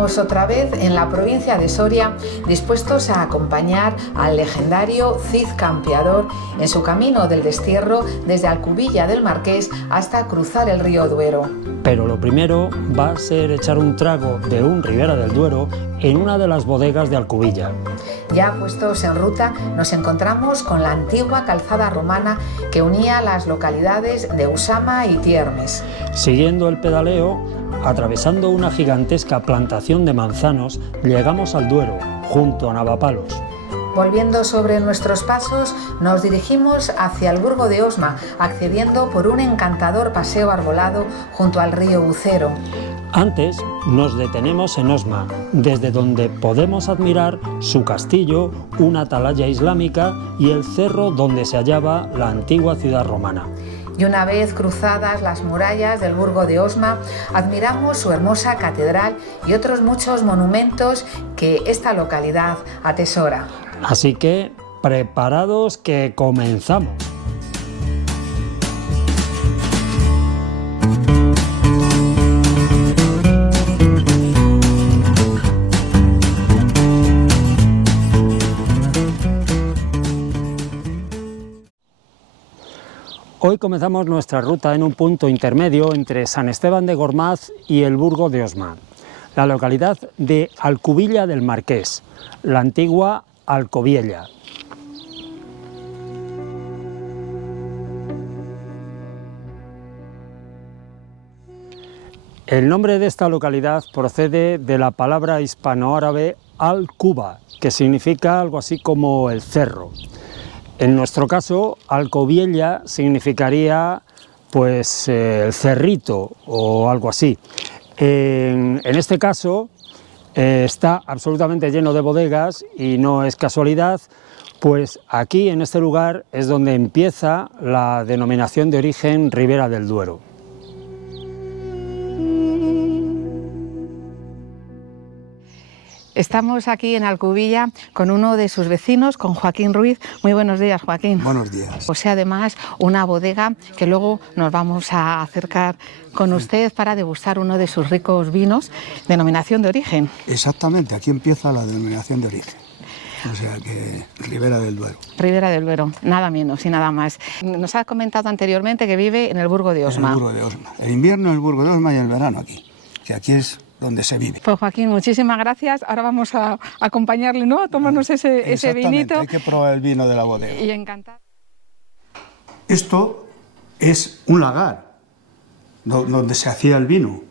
Estamos otra vez en la provincia de Soria, dispuestos a acompañar al legendario Cid Campeador en su camino del destierro desde Alcubilla del Marqués hasta cruzar el río Duero. Pero lo primero va a ser echar un trago de un Ribera del Duero en una de las bodegas de Alcubilla. Ya puestos en ruta, nos encontramos con la antigua calzada romana que unía las localidades de Usama y Tiermes. Siguiendo el pedaleo, atravesando una gigantesca plantación de manzanos, llegamos al Duero, junto a Navapalos. Volviendo sobre nuestros pasos, nos dirigimos hacia el Burgo de Osma, accediendo por un encantador paseo arbolado junto al río Bucero. Antes nos detenemos en Osma, desde donde podemos admirar su castillo, una atalaya islámica y el cerro donde se hallaba la antigua ciudad romana. Y una vez cruzadas las murallas del Burgo de Osma, admiramos su hermosa catedral y otros muchos monumentos que esta localidad atesora. Así que, preparados que comenzamos. Hoy comenzamos nuestra ruta en un punto intermedio entre San Esteban de Gormaz y el Burgo de Osma, la localidad de Alcubilla del Marqués, la antigua Alcobiella. El nombre de esta localidad procede de la palabra hispanoárabe al-Kuba, que significa algo así como el cerro. En nuestro caso, Alcobiella significaría pues el cerrito o algo así. En este caso está absolutamente lleno de bodegas y no es casualidad, pues aquí en este lugar es donde empieza la denominación de origen Ribera del Duero. Estamos aquí en Alcubilla con uno de sus vecinos, con Joaquín Ruiz. Muy buenos días, Joaquín. Buenos días. Posee además una bodega que luego nos vamos a acercar con usted para degustar uno de sus ricos vinos, denominación de origen. Exactamente, aquí empieza la denominación de origen. O sea que Ribera del Duero. Ribera del Duero, nada menos y nada más. Nos ha comentado anteriormente que vive en el Burgo de Osma. En el Burgo de Osma. El invierno en el Burgo de Osma y el verano aquí, que aquí es donde se vive. Pues Joaquín, muchísimas gracias. Ahora vamos a acompañarle, ¿no? A tomarnos ese vinito. Hay que probar el vino de la bodega. Y encantado. Esto es un lagar donde se hacía el vino. O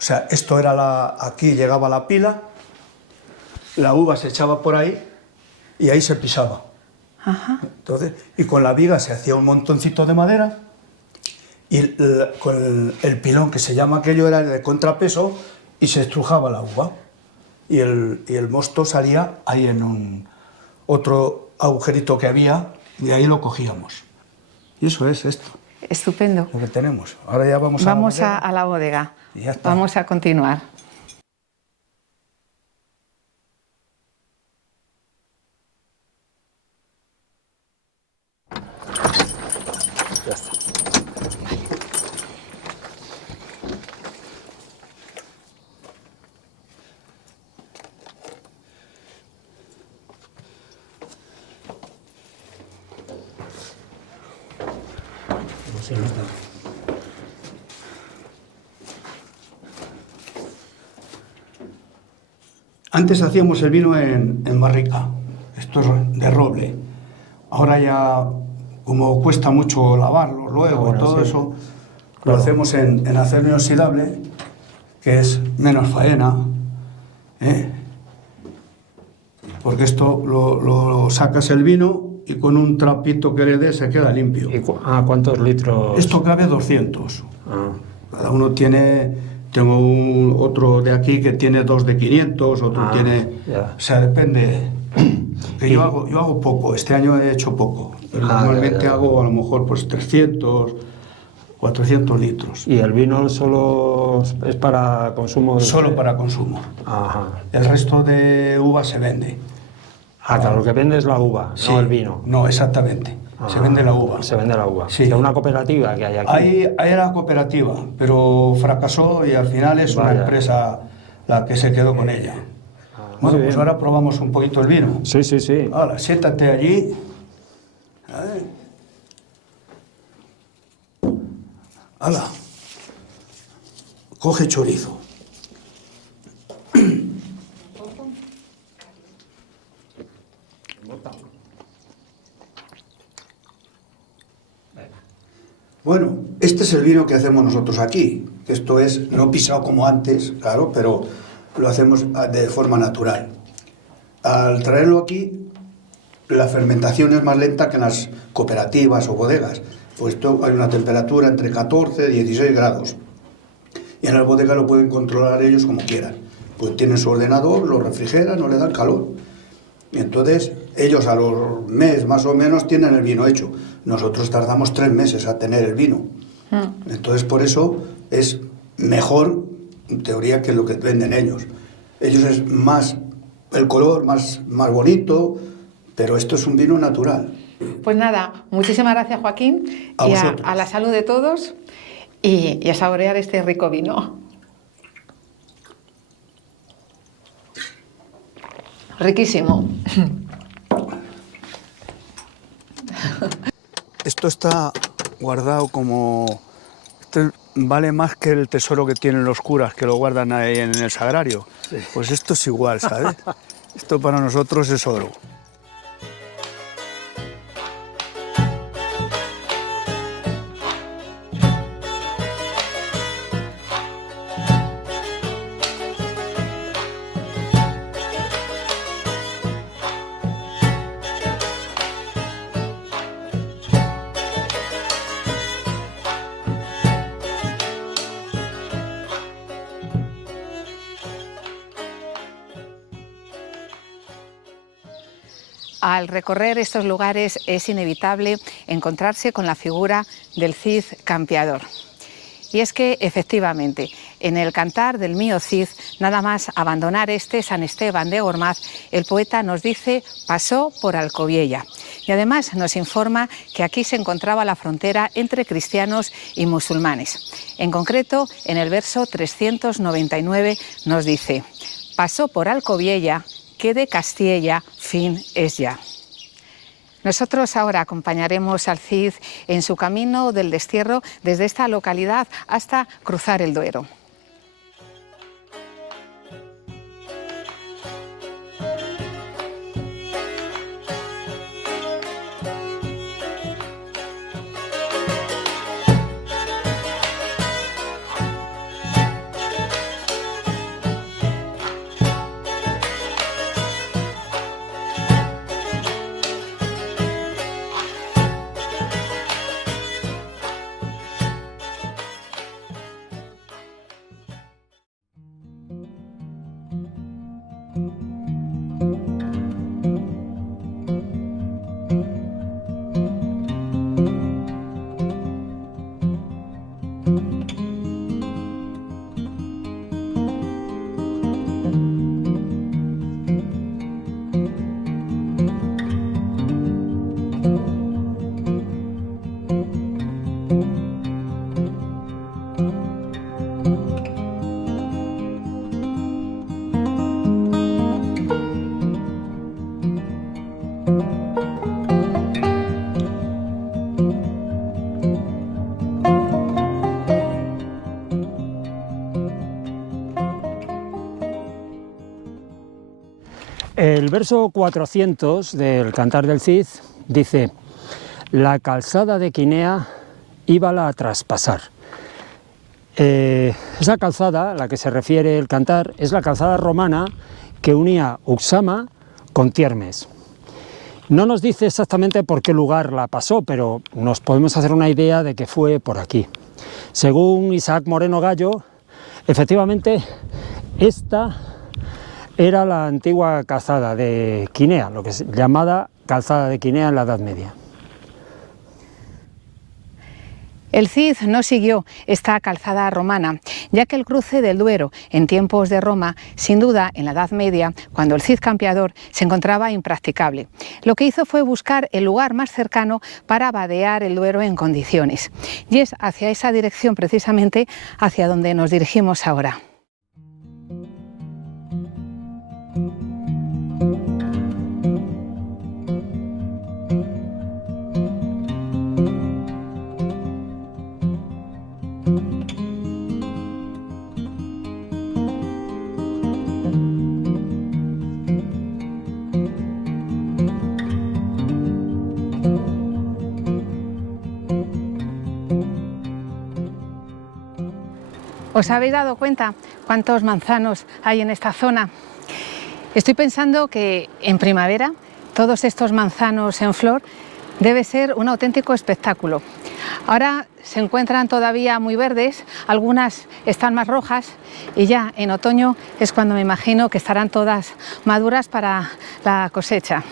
sea, esto era aquí llegaba la pila, la uva se echaba por ahí y ahí se pisaba. Ajá. Entonces, y con la viga se hacía un montoncito de madera y con el pilón, que se llama aquello, era de contrapeso, y se estrujaba la uva y el mosto salía ahí en otro agujerito que había y ahí lo cogíamos. Y eso es esto. Estupendo. Lo que tenemos. Ahora ya vamos a la bodega. Y ya está. Vamos a continuar. Ya está. Antes hacíamos el vino en barrica, esto es de roble. Ahora ya, como cuesta mucho lavarlo luego, bueno, todo sí. eso, Claro. lo hacemos en acero inoxidable, que es menos faena, porque esto lo sacas el vino y con un trapito que le des se queda limpio. ¿Y cuántos litros? Esto cabe 200. Ah. Cada uno tiene... Tengo otro de aquí que tiene 2 de 500, otro tiene... Ya. O sea, depende. Que yo hago poco, este año he hecho poco. Pero normalmente ya. hago a lo mejor pues 300, 400 litros. ¿Y el vino solo es para consumo? Solo para consumo. Ajá. El resto de uva se vende. Ah, claro, lo que vende es la uva, Sí. no el vino. No, exactamente. Se vende la uva. Se vende la uva. Sí. De una cooperativa que hay aquí. Ahí era cooperativa, pero fracasó y al final es una Vaya. empresa la que se quedó con ella. Bueno, pues ahora probamos un poquito el vino. Sí, sí, sí. Ahora, siéntate allí. Hala. Coge chorizo. Bueno, este es el vino que hacemos nosotros aquí. Esto es no pisado como antes, claro, pero lo hacemos de forma natural. Al traerlo aquí, la fermentación es más lenta que en las cooperativas o bodegas, pues esto hay una temperatura entre 14 y 16 grados. Y en las bodegas lo pueden controlar ellos como quieran. Pues tienen su ordenador, lo refrigeran, no le dan calor. Y entonces ellos a los meses más o menos tienen el vino hecho. Nosotros tardamos 3 meses a tener el vino. Entonces por eso es mejor, en teoría, que lo que venden ellos. Ellos es más, el color más bonito, pero esto es un vino natural. Pues nada, muchísimas gracias, Joaquín, A y vosotros. a la salud de todos y a saborear este rico vino. Riquísimo. Esto está guardado como... Esto vale más que el tesoro que tienen los curas, que lo guardan ahí en el sagrario. Sí. Pues esto es igual, ¿sabes? Esto para nosotros es oro. Al recorrer estos lugares es inevitable encontrarse con la figura del Cid campeador. Y es que, efectivamente, en el cantar del Mío Cid, nada más abandonar este San Esteban de Gormaz, el poeta nos dice pasó por Alcobiella. Y además nos informa que aquí se encontraba la frontera entre cristianos y musulmanes. En concreto, en el verso 399 nos dice: pasó por Alcobiella, que de Castilla fin es ya. Nosotros ahora acompañaremos al Cid en su camino del destierro desde esta localidad hasta cruzar el Duero. El verso 400 del Cantar del Cid dice: la calzada de Quinea íbala a traspasar. Esa calzada a la que se refiere el cantar es la calzada romana que unía Uxama con Tiermes. No nos dice exactamente por qué lugar la pasó, pero nos podemos hacer una idea de que fue por aquí. Según Isaac Moreno Gallo, efectivamente esta era la antigua calzada de Quinea, lo que es llamada calzada de Quinea en la Edad Media. El Cid no siguió esta calzada romana, ya que el cruce del Duero en tiempos de Roma, sin duda en la Edad Media, cuando el Cid campeador se encontraba impracticable. Lo que hizo fue buscar el lugar más cercano para vadear el Duero en condiciones. Y es hacia esa dirección precisamente hacia donde nos dirigimos ahora. ¿Os habéis dado cuenta cuántos manzanos hay en esta zona? Estoy pensando que en primavera todos estos manzanos en flor debe ser un auténtico espectáculo. Ahora se encuentran todavía muy verdes, algunas están más rojas y ya en otoño es cuando me imagino que estarán todas maduras para la cosecha.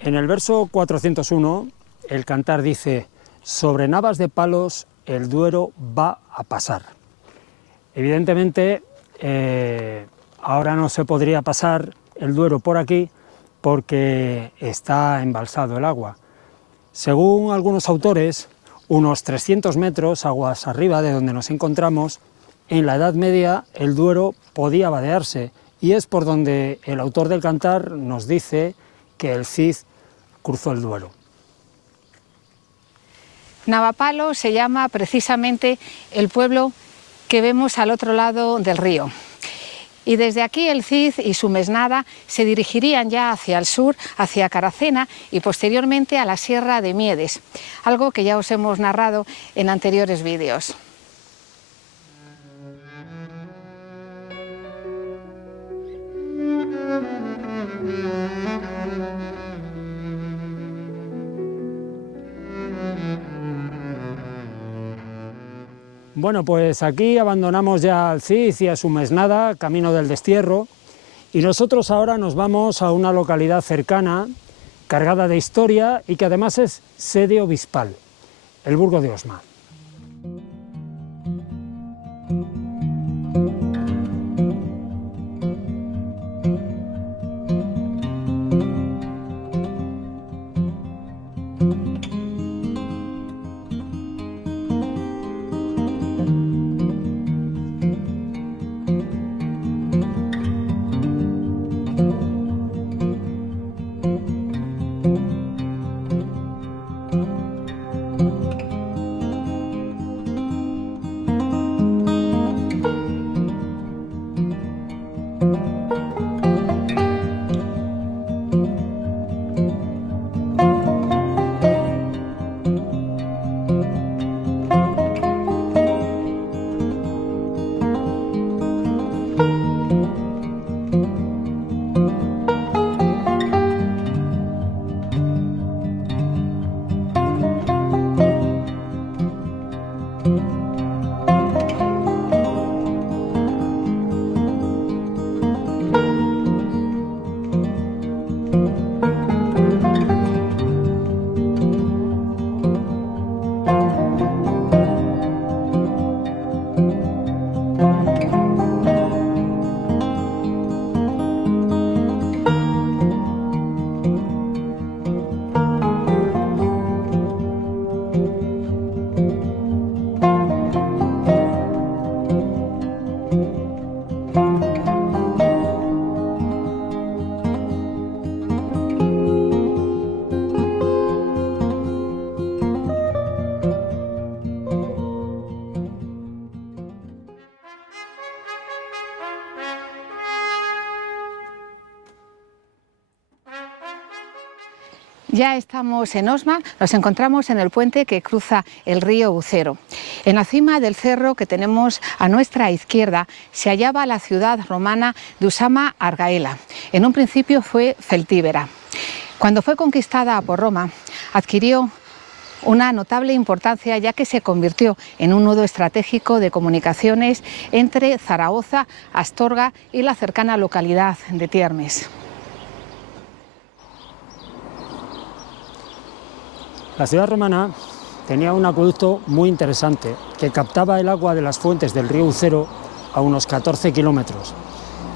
En el verso 401, el cantar dice: sobre navas de palos el Duero va a pasar. Evidentemente, ahora no se podría pasar el Duero por aquí porque está embalsado el agua. Según algunos autores, unos 300 metros aguas arriba de donde nos encontramos, en la Edad Media el Duero podía vadearse, y es por donde el autor del cantar nos dice que el Cid cruzó el Duero. Navapalo se llama precisamente el pueblo que vemos al otro lado del río. Y desde aquí el Cid y su mesnada se dirigirían ya hacia el sur, hacia Caracena y posteriormente a la Sierra de Miedes, algo que ya os hemos narrado en anteriores vídeos. Bueno, pues aquí abandonamos ya al Cid y a su mesnada, camino del destierro, y nosotros ahora nos vamos a una localidad cercana, cargada de historia y que además es sede obispal, el Burgo de Osma. Ya estamos en Osma, nos encontramos en el puente que cruza el río Ucero. En la cima del cerro que tenemos a nuestra izquierda se hallaba la ciudad romana de Usama Argaela. En un principio fue celtíbera. Cuando fue conquistada por Roma, adquirió una notable importancia ya que se convirtió en un nudo estratégico de comunicaciones entre Zaragoza, Astorga y la cercana localidad de Tiermes. La ciudad romana tenía un acueducto muy interesante que captaba el agua de las fuentes del río Ucero a unos 14 kilómetros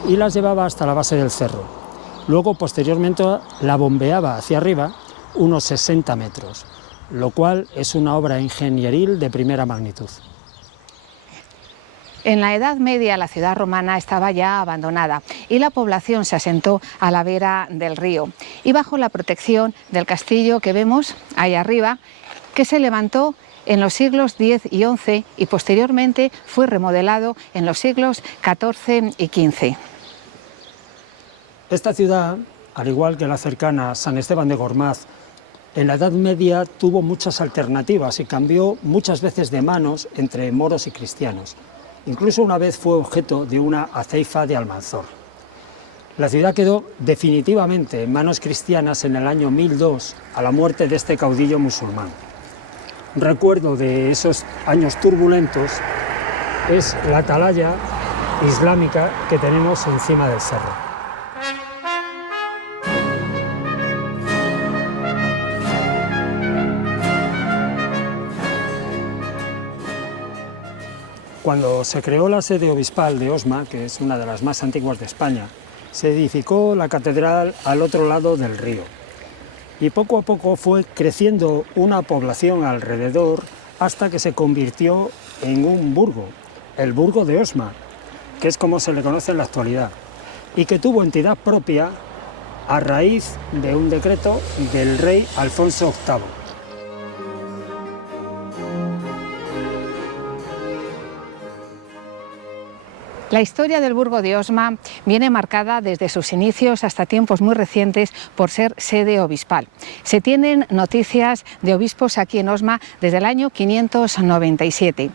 y las llevaba hasta la base del cerro. Luego, posteriormente, la bombeaba hacia arriba unos 60 metros, lo cual es una obra ingenieril de primera magnitud. En la Edad Media la ciudad romana estaba ya abandonada y la población se asentó a la vera del río y bajo la protección del castillo que vemos ahí arriba, que se levantó en los siglos X y XI y posteriormente fue remodelado en los siglos XIV y XV. Esta ciudad, al igual que la cercana San Esteban de Gormaz, en la Edad Media tuvo muchas alternativas y cambió muchas veces de manos entre moros y cristianos. Incluso una vez fue objeto de una aceifa de Almanzor. La ciudad quedó definitivamente en manos cristianas en el año 1002, a la muerte de este caudillo musulmán. Un recuerdo de esos años turbulentos es la atalaya islámica que tenemos encima del cerro. Cuando se creó la sede obispal de Osma, que es una de las más antiguas de España, se edificó la catedral al otro lado del río. Y poco a poco fue creciendo una población alrededor hasta que se convirtió en un burgo, el burgo de Osma, que es como se le conoce en la actualidad, y que tuvo entidad propia a raíz de un decreto del rey Alfonso VIII. La historia del burgo de Osma viene marcada desde sus inicios hasta tiempos muy recientes por ser sede obispal. Se tienen noticias de obispos aquí en Osma desde el año 597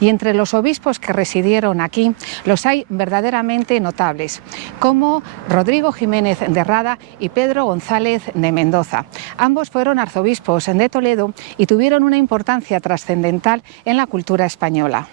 y entre los obispos que residieron aquí los hay verdaderamente notables, como Rodrigo Jiménez de Rada y Pedro González de Mendoza. Ambos fueron arzobispos de Toledo y tuvieron una importancia trascendental en la cultura española.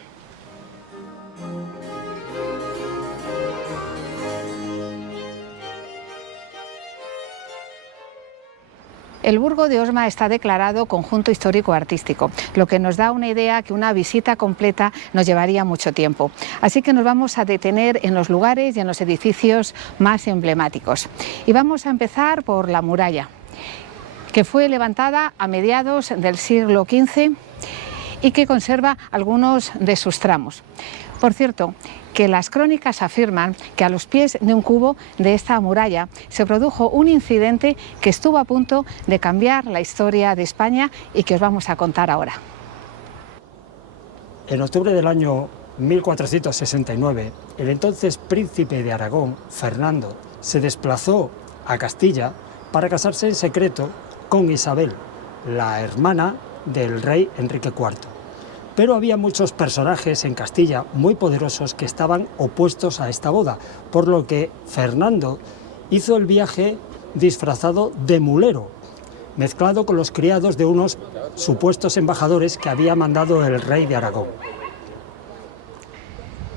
El burgo de Osma está declarado conjunto histórico-artístico, lo que nos da una idea que una visita completa nos llevaría mucho tiempo. Así que nos vamos a detener en los lugares y en los edificios más emblemáticos. Y vamos a empezar por la muralla, que fue levantada a mediados del siglo XV y que conserva algunos de sus tramos. Por cierto, que las crónicas afirman que a los pies de un cubo de esta muralla se produjo un incidente que estuvo a punto de cambiar la historia de España y que os vamos a contar ahora. En octubre del año 1469, el entonces príncipe de Aragón, Fernando, se desplazó a Castilla para casarse en secreto con Isabel, la hermana del rey Enrique IV. Pero había muchos personajes en Castilla muy poderosos que estaban opuestos a esta boda, por lo que Fernando hizo el viaje disfrazado de mulero, mezclado con los criados de unos supuestos embajadores que había mandado el rey de Aragón.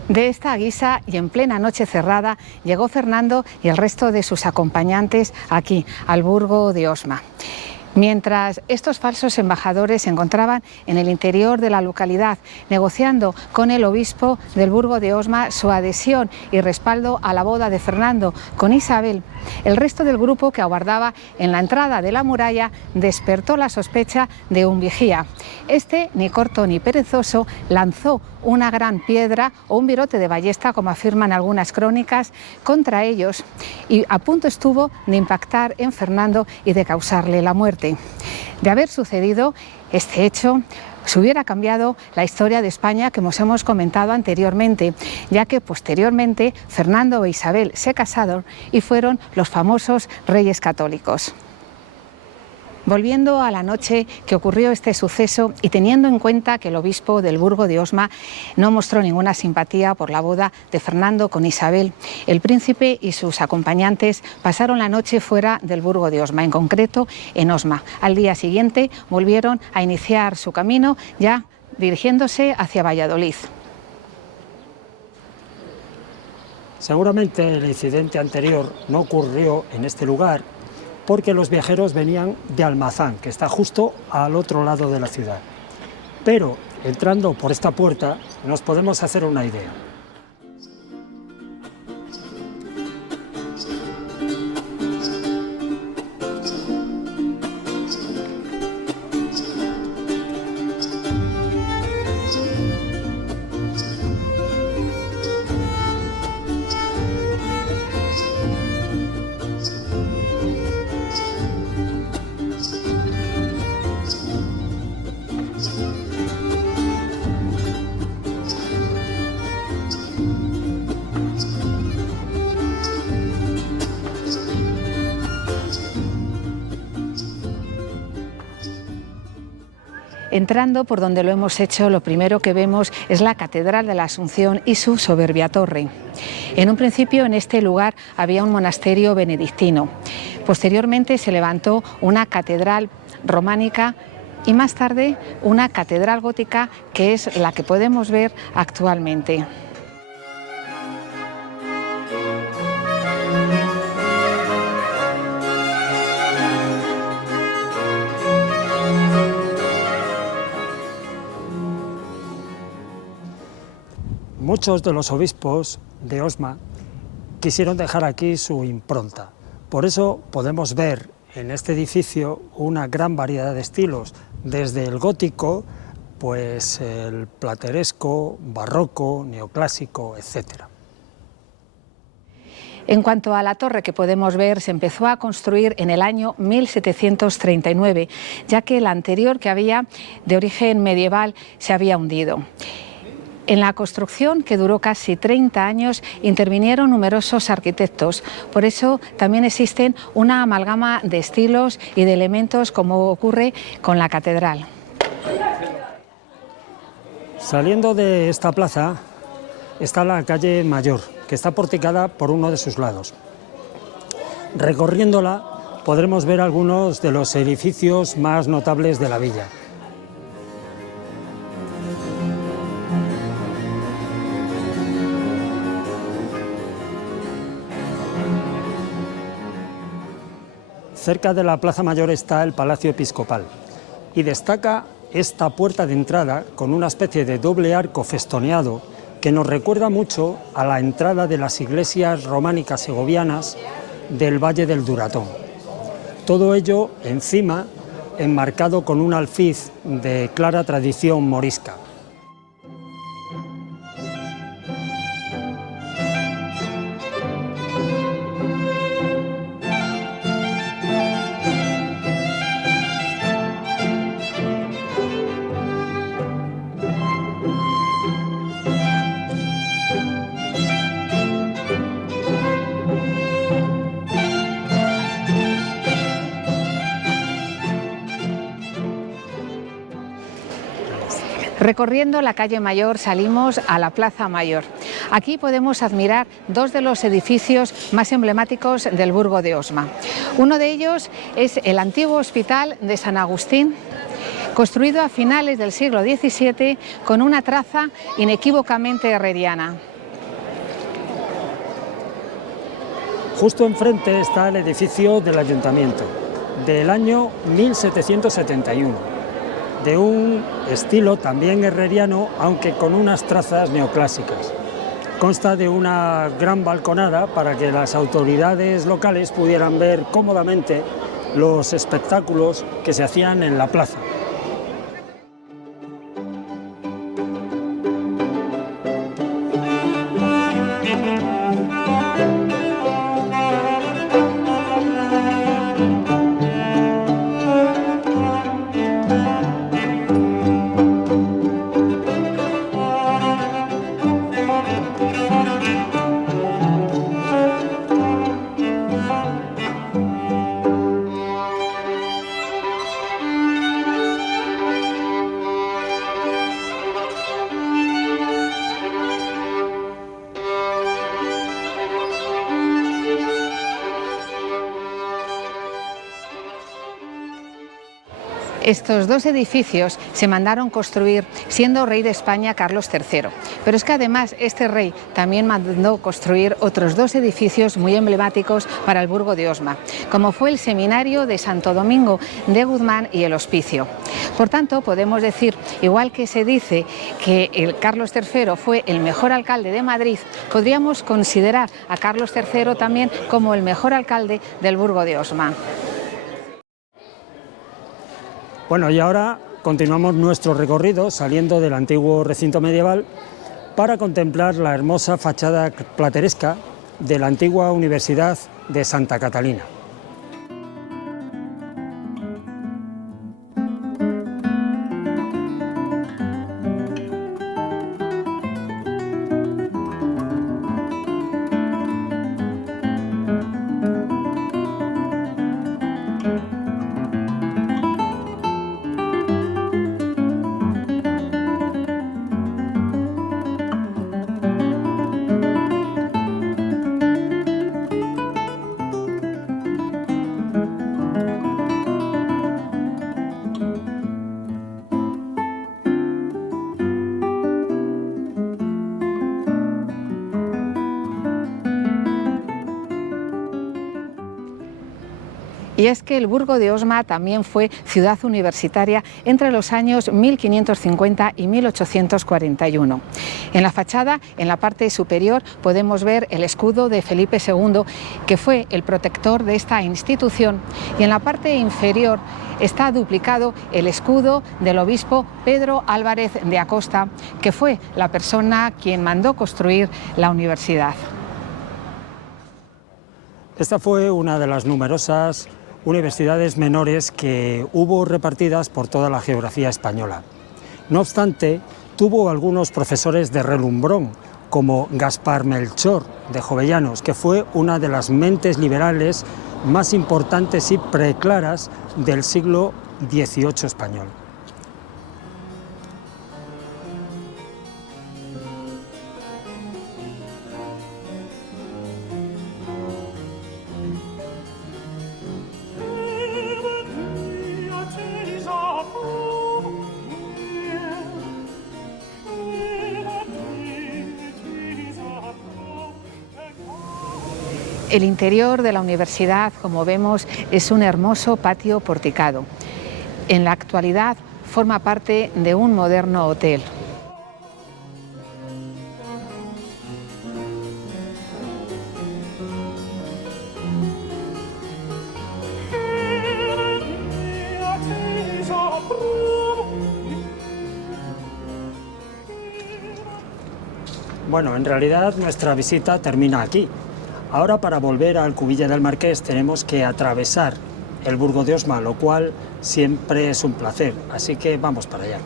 De esta guisa y en plena noche cerrada llegó Fernando y el resto de sus acompañantes aquí, al burgo de Osma. Mientras estos falsos embajadores se encontraban en el interior de la localidad negociando con el obispo del burgo de Osma su adhesión y respaldo a la boda de Fernando con Isabel, el resto del grupo que aguardaba en la entrada de la muralla despertó la sospecha de un vigía. Este, ni corto ni perezoso, lanzó una gran piedra o un virote de ballesta, como afirman algunas crónicas, contra ellos y a punto estuvo de impactar en Fernando y de causarle la muerte. De haber sucedido este hecho, se hubiera cambiado la historia de España que os hemos comentado anteriormente, ya que posteriormente Fernando e Isabel se casaron y fueron los famosos reyes católicos. Volviendo a la noche que ocurrió este suceso y teniendo en cuenta que el obispo del burgo de Osma no mostró ninguna simpatía por la boda de Fernando con Isabel, el príncipe y sus acompañantes pasaron la noche fuera del burgo de Osma, en concreto en Osma. Al día siguiente volvieron a iniciar su camino, ya dirigiéndose hacia Valladolid. Seguramente el incidente anterior no ocurrió en este lugar, porque los viajeros venían de Almazán, que está justo al otro lado de la ciudad. Pero entrando por esta puerta nos podemos hacer una idea. Entrando por donde lo hemos hecho, lo primero que vemos es la Catedral de la Asunción y su soberbia torre. En un principio en este lugar había un monasterio benedictino. Posteriormente se levantó una catedral románica y más tarde una catedral gótica, que es la que podemos ver actualmente. Muchos de los obispos de Osma quisieron dejar aquí su impronta. Por eso podemos ver en este edificio una gran variedad de estilos, desde el gótico, pues el plateresco, barroco, neoclásico, etc. En cuanto a la torre que podemos ver, se empezó a construir en el año 1739, ya que la anterior, que había de origen medieval, se había hundido. En la construcción, que duró casi 30 años, intervinieron numerosos arquitectos. Por eso también existen una amalgama de estilos y de elementos, como ocurre con la catedral. Saliendo de esta plaza está la calle Mayor, que está porticada por uno de sus lados. Recorriéndola podremos ver algunos de los edificios más notables de la villa. Cerca de la Plaza Mayor está el Palacio Episcopal y destaca esta puerta de entrada con una especie de doble arco festoneado que nos recuerda mucho a la entrada de las iglesias románicas segovianas del Valle del Duratón. Todo ello encima enmarcado con un alfiz de clara tradición morisca. Recorriendo la calle Mayor salimos a la Plaza Mayor. Aquí podemos admirar dos de los edificios más emblemáticos del Burgo de Osma. Uno de ellos es el antiguo Hospital de San Agustín, construido a finales del siglo XVII con una traza inequívocamente herreriana. Justo enfrente está el edificio del Ayuntamiento, del año 1771. De un estilo también herreriano, aunque con unas trazas neoclásicas. Consta de una gran balconada para que las autoridades locales pudieran ver cómodamente los espectáculos que se hacían en la plaza. Estos dos edificios se mandaron construir siendo rey de España Carlos III, pero es que además este rey también mandó construir otros dos edificios muy emblemáticos para el Burgo de Osma, como fue el Seminario de Santo Domingo de Guzmán y el Hospicio. Por tanto, podemos decir, igual que se dice que el Carlos III fue el mejor alcalde de Madrid, podríamos considerar a Carlos III también como el mejor alcalde del Burgo de Osma. Bueno, y ahora continuamos nuestro recorrido saliendo del antiguo recinto medieval para contemplar la hermosa fachada plateresca de la antigua Universidad de Santa Catalina. Y es que el Burgo de Osma también fue ciudad universitaria entre los años 1550 y 1841. En la fachada, en la parte superior, podemos ver el escudo de Felipe II, que fue el protector de esta institución, y en la parte inferior está duplicado el escudo del obispo Pedro Álvarez de Acosta, que fue la persona quien mandó construir la universidad. Esta fue una de las numerosas universidades menores que hubo repartidas por toda la geografía española. No obstante, tuvo algunos profesores de relumbrón, como Gaspar Melchor de Jovellanos, que fue una de las mentes liberales más importantes y preclaras del siglo XVIII español. El interior de la universidad, como vemos, es un hermoso patio porticado. En la actualidad forma parte de un moderno hotel. Bueno, en realidad nuestra visita termina aquí. Ahora, para volver a Alcubilla del Marqués tenemos que atravesar el Burgo de Osma, lo cual siempre es un placer, así que vamos para allá.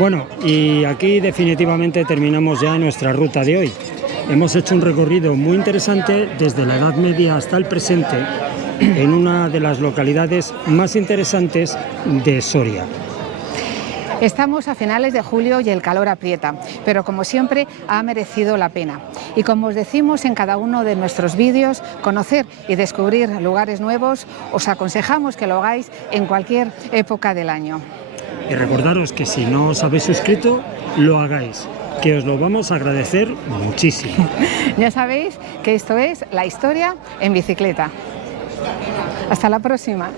Bueno, y aquí definitivamente terminamos ya nuestra ruta de hoy. Hemos hecho un recorrido muy interesante desde la Edad Media hasta el presente en una de las localidades más interesantes de Soria. Estamos a finales de julio y el calor aprieta, pero como siempre ha merecido la pena. Y como os decimos en cada uno de nuestros vídeos, conocer y descubrir lugares nuevos, os aconsejamos que lo hagáis en cualquier época del año. Y recordaros que si no os habéis suscrito, lo hagáis, que os lo vamos a agradecer muchísimo. Ya sabéis que esto es La Historia en Bicicleta. Hasta la próxima.